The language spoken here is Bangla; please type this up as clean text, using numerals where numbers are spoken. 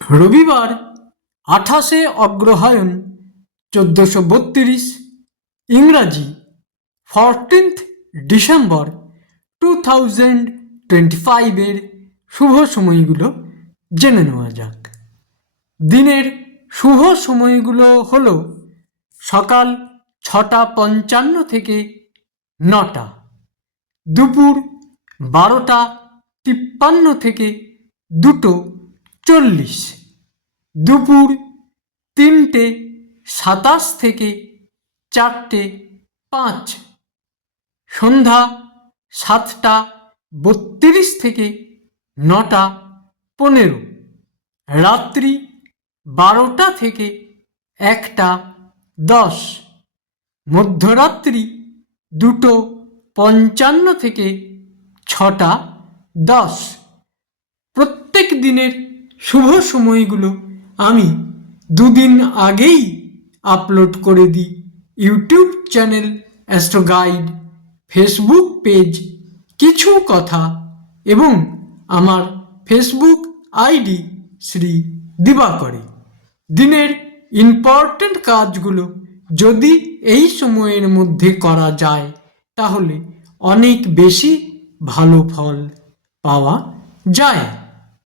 রবিবার 28শে অগ্রহায়ণ 1432, ইংরাজি 14th ডিসেম্বর 2025 শুভ সময়গুলো জেনে নেওয়া যাক। দিনের শুভ সময়গুলো হলো সকাল 6:55 থেকে 9টা, দুপুর 12:53 থেকে 2:40, দুপুর 3:27 থেকে 4:05, সন্ধ্যা 7:32 থেকে 9:15, রাত্রি 12টা থেকে 1:10, মধ্যরাত্রি 2:55 থেকে 6:10। প্রত্যেক দিনের শুভ সময়গুলো আমি দুদিন আগেই আপলোড করে দিই YouTube channel astro guide, Facebook page কিছু কথা এবং আমার ফেসবুক আইডি শ্রী দিবাকরে। দিনের ইম্পর্ট্যান্ট কাজগুলো যদি এই সময়ের মধ্যে করা যায় তাহলে অনেক বেশি ভালো ফল পাওয়া যায়।